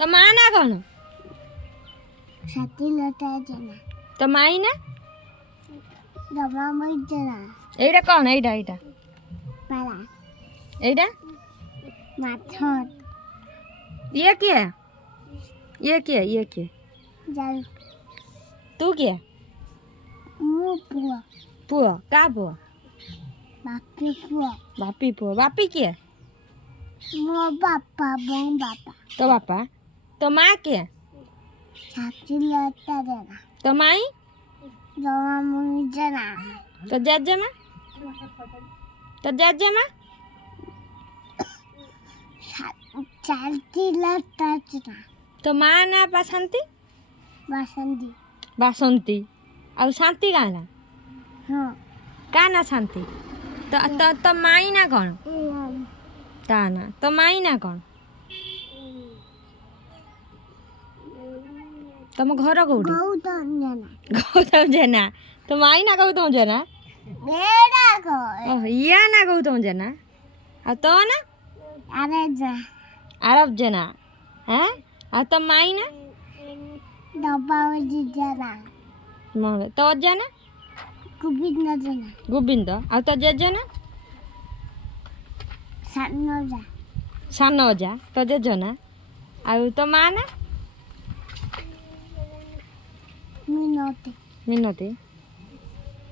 तो माँ ना कौन साथी लता जना तो माई ना दमा मई जना एटा कौन एटा एटा पाला एटा माथर ये क्या है ये क्या है ये क्या है? जल तू क्या है? मु पुआ पुआ का पुआ बापी पुआ बापी क्या है? मो बापा बों बापा तो बापा तो माँ क्या है? साथी लता जना तो माई दमा मई जना तो जज्जे माँ साथी लता जना तो माँ ना बसंती बसंती बासंती और शांति का ना हाँ का ना शांति तो माई ना कौन ता ना तो माई ना कौन तुम घर कौटी गौतम जना गौतम जेना तो माई ना गौतम जेना बेड़ा को ओह या ना गौतम जेना और तो ना अरे जा अरब जेना हैं और तो माई ना डब्बा वजी जना तो जेना कुबित न जना गोविंद और तो जेना सानो जा सानो जा तो जेना और तो माँ ना मिनोते मिनती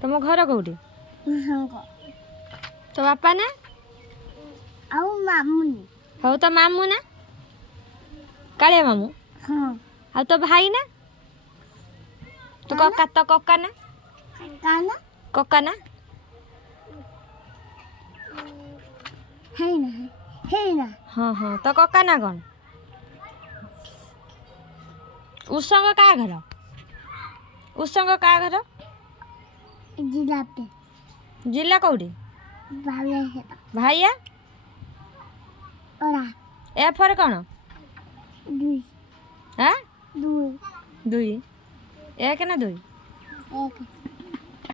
तुम घर कौटी उसँग तो बापा ना आउ मामुनी हो तो मामू ना काले मामू हाँ और तो भाई ना तो कक्का ना काना कक्का ना है ना हाँ हाँ तो कक्का ना कौन उसंग का घर जिला पे जिला कौटी भाले है भाइया ओरा ए फर कौन दुई हाँ दुई दुई एक ना दुई एक